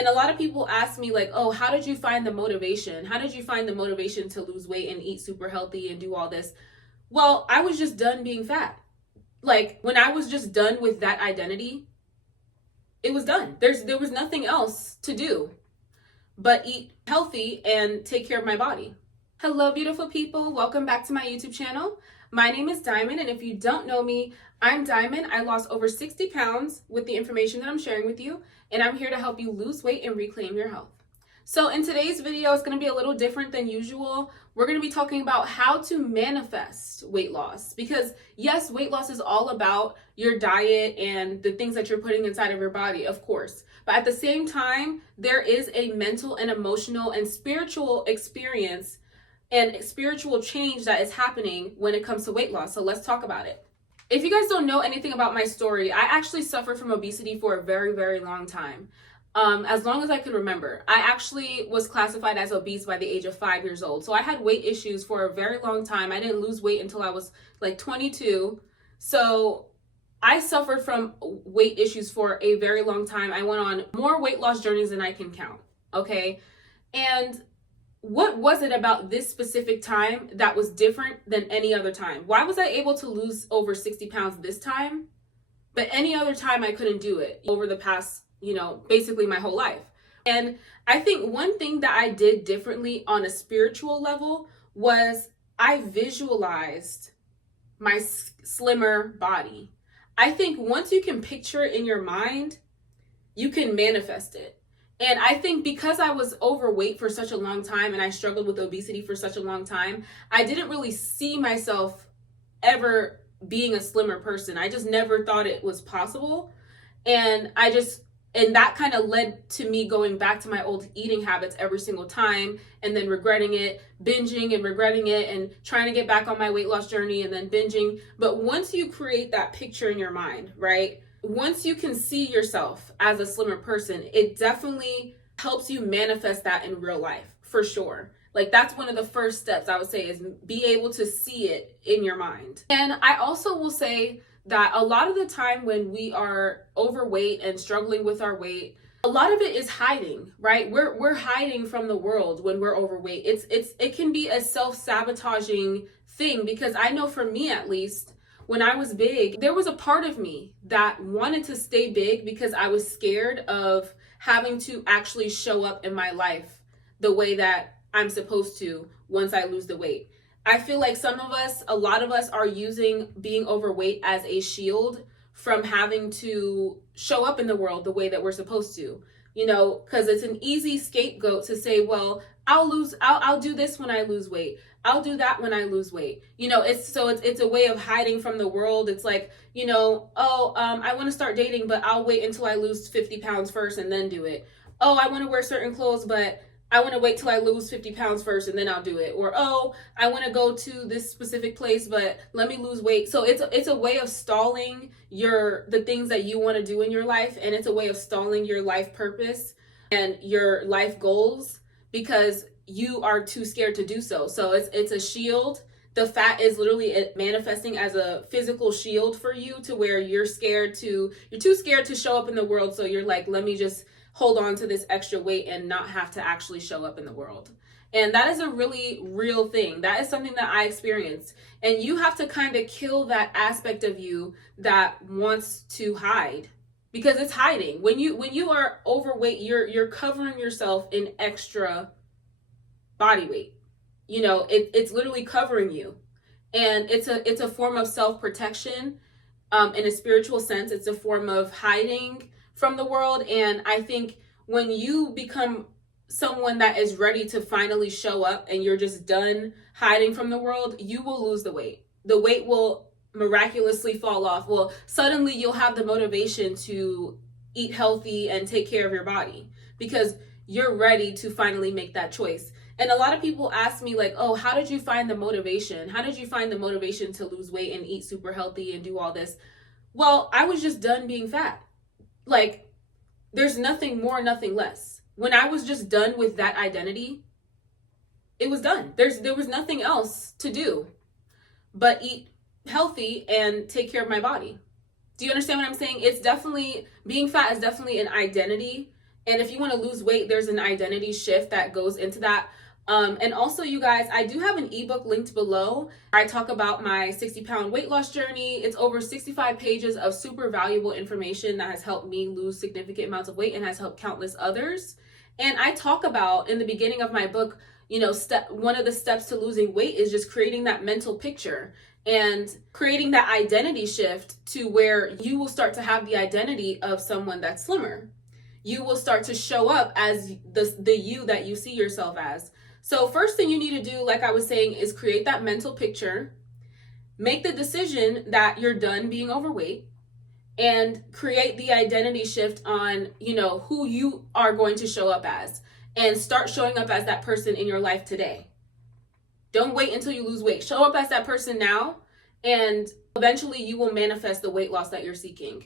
And a lot of people ask me, like, oh, how did you find the motivation? How did you find the motivation to lose weight and eat super healthy and do all this? Well, I was just done being fat. Like, when I was just done with that identity, it was done. There was nothing else to do but eat healthy and take care of my body. Hello, beautiful people. Welcome back to my YouTube channel. My name is Diamond, and if you don't know me, I'm Diamond. I lost over 60 pounds with the information that I'm sharing with you, and I'm here to help you lose weight and reclaim your health. So in today's video, it's going to be a little different than usual. We're going to be talking about how to manifest weight loss, because yes, weight loss is all about your diet and the things that you're putting inside of your body, of course. But at the same time, there is a mental and emotional and spiritual experience and spiritual change that is happening when it comes to weight loss. So let's talk about it. If you guys don't know anything about my story, I actually suffered from obesity for a very, very long time. As long as I could remember. I actually was classified as obese by the age of 5 years old. So I had weight issues for a very long time. I didn't lose weight until I was like 22. So I suffered from weight issues for a very long time. I went on more weight loss journeys than I can count. Okay. And what was it about this specific time that was different than any other time? Why was I able to lose over 60 pounds this time, but any other time I couldn't do it over the past, basically my whole life? And I think one thing that I did differently on a spiritual level was I visualized my slimmer body. I think once you can picture it in your mind, you can manifest it. And I think because I was overweight for such a long time and I struggled with obesity for such a long time, I didn't really see myself ever being a slimmer person. I just never thought it was possible. And that kind of led to me going back to my old eating habits every single time and then regretting it, binging and regretting it and trying to get back on my weight loss journey and then binging. But once you create that picture in your mind, right? Once you can see yourself as a slimmer person, it definitely helps you manifest that in real life, for sure. Like, that's one of the first steps I would say, is be able to see it in your mind. And I also will say that a lot of the time when we are overweight and struggling with our weight, a lot of it is hiding, right? We're hiding from the world when we're overweight. It can be a self-sabotaging thing, because I know for me, at least, when I was big, there was a part of me that wanted to stay big because I was scared of having to actually show up in my life the way that I'm supposed to once I lose the weight. I feel like a lot of us are using being overweight as a shield from having to show up in the world the way that we're supposed to, because it's an easy scapegoat to say, well, I'll do this when I lose weight. I'll do that when I lose weight. It's a way of hiding from the world. It's like, I want to start dating, but I'll wait until I lose 50 pounds first and then do it. Oh, I want to wear certain clothes, but I want to wait till I lose 50 pounds first and then I'll do it. Or, oh, I want to go to this specific place, but let me lose weight. So it's a way of stalling the things that you want to do in your life. And it's a way of stalling your life purpose and your life goals, because you are too scared to do so. So it's a shield. The fat is literally manifesting as a physical shield for you, to where you're too scared to show up in the world. So you're like, let me just hold on to this extra weight and not have to actually show up in the world. And that is a really real thing. That is something that I experienced. And you have to kind of kill that aspect of you that wants to hide, because it's hiding. When you are overweight, you're covering yourself in extra body weight. It's literally covering you. And it's a form of self-protection. In a spiritual sense, it's a form of hiding from the world. And I think when you become someone that is ready to finally show up and you're just done hiding from the world, you will lose the weight. The weight will miraculously fall off. Well, suddenly you'll have the motivation to eat healthy and take care of your body, because you're ready to finally make that choice. And a lot of people ask me, like, oh, how did you find the motivation? How did you find the motivation to lose weight and eat super healthy and do all this? Well, I was just done being fat. Like, there's nothing more, nothing less. When I was just done with that identity, it was done. There was nothing else to do but eat healthy and take care of my body. Do you understand what I'm saying? Being fat is definitely an identity. And if you want to lose weight, there's an identity shift that goes into that. And also, you guys, I do have an ebook linked below. I talk about my 60-pound weight loss journey. It's over 65 pages of super valuable information that has helped me lose significant amounts of weight and has helped countless others. And I talk about in the beginning of my book, one of the steps to losing weight is just creating that mental picture and creating that identity shift to where you will start to have the identity of someone that's slimmer. You will start to show up as the you that you see yourself as. So first thing you need to do, like I was saying, is create that mental picture, make the decision that you're done being overweight, and create the identity shift on, who you are going to show up as, and start showing up as that person in your life today. Don't wait until you lose weight. Show up as that person now, and eventually you will manifest the weight loss that you're seeking.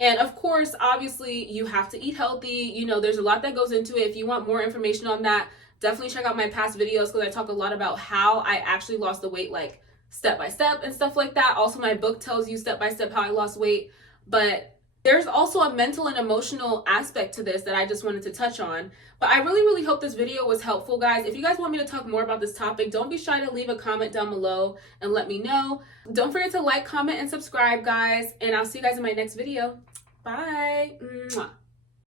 And of course, obviously, you have to eat healthy. There's a lot that goes into it. If you want more information on that, definitely check out my past videos because I talk a lot about how I actually lost the weight, like step by step and stuff like that. Also, my book tells you step by step how I lost weight. But there's also a mental and emotional aspect to this that I just wanted to touch on. But I really, really hope this video was helpful, guys. If you guys want me to talk more about this topic, don't be shy to leave a comment down below and let me know. Don't forget to like, comment, and subscribe, guys. And I'll see you guys in my next video. Bye. Mwah.